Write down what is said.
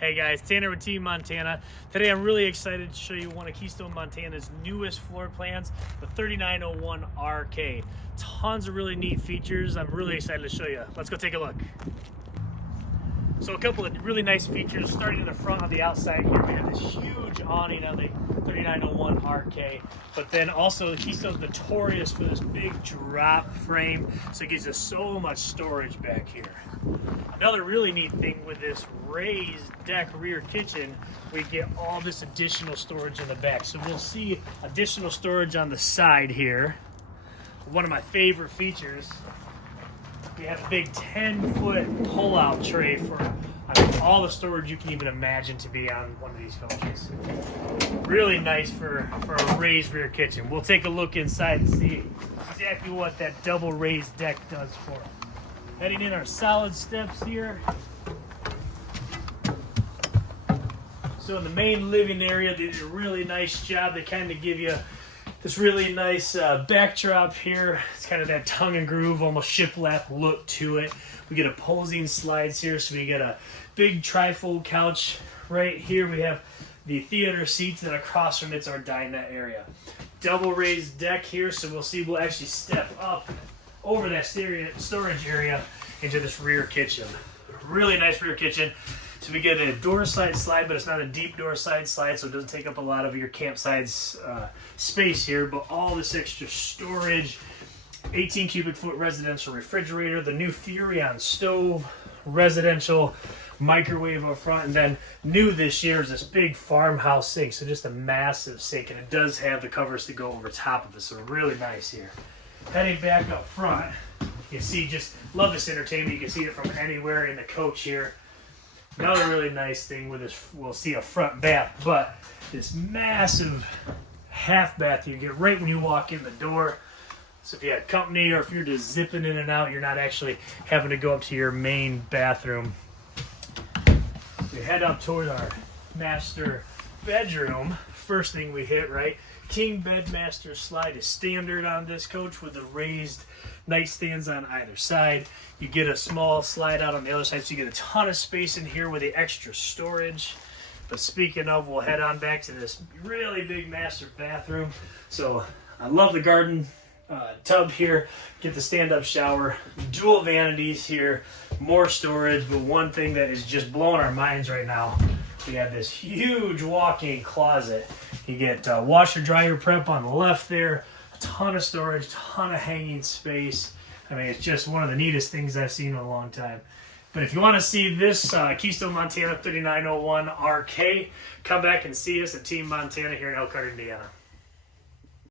Hey guys, Tanner with Team Montana. Today I'm really excited to show you one of Keystone Montana's newest floor plans, the 3901 RK. Tons of really neat features. I'm really excited to show you. Let's go take a look. So a couple of really nice features starting in the front on the outside here. We have this huge awning on the 3901 RK, but then also Keystone's notorious for this big drop frame, so it gives us so much storage back here. Another really neat thing with this raised deck rear kitchen, we get all this additional storage in the back. So we'll see additional storage on the side here. One of my favorite features, we have a big 10-foot pull-out tray for all the storage you can even imagine to be on one of these coaches. Really nice for a raised rear kitchen. We'll take a look inside and see exactly what that double raised deck does for us. Heading in our solid steps here. So in the main living area, they did a really nice job. They kind of give you this really nice backdrop here. It's kind of that tongue and groove, almost shiplap look to it. We get opposing slides here, so we get a big trifold couch right here. We have the theater seats, and across from it's our dinette area. Double raised deck here, so we'll actually step up over that storage area into this rear kitchen. Really nice rear kitchen. So we get a door side slide, but it's not a deep door side slide, so it doesn't take up a lot of your campside's space here, but all this extra storage, 18 cubic foot residential refrigerator, the new Furrion stove, residential microwave up front, and then new this year is this big farmhouse sink, so just a massive sink, and it does have the covers to go over top of it, so really nice here. Heading back up front, you can see, just love this entertainment. You can see it from anywhere in the coach here. Another really nice thing with this, we'll see a front bath, but this massive half bath you get right when you walk in the door. So if you have company or if you're just zipping in and out, you're not actually having to go up to your main bathroom. We head up toward our master bedroom. First thing we hit, right? King bed master slide is standard on this coach with the raised nightstands on either side. You get a small slide out on the other side, so you get a ton of space in here with the extra storage. But speaking of, we'll head on back to this really big master bathroom. So I love the garden tub here. Get the stand-up shower, dual vanities here, more storage. But one thing that is just blowing our minds right now, we have this huge walk-in closet. You get washer dryer prep on the left there, a ton of storage, ton of hanging space. I mean, it's just one of the neatest things I've seen in a long time. But if you want to see this Keystone Montana 3901 RK, come back and see us at Team Montana here in Elkhart, Indiana.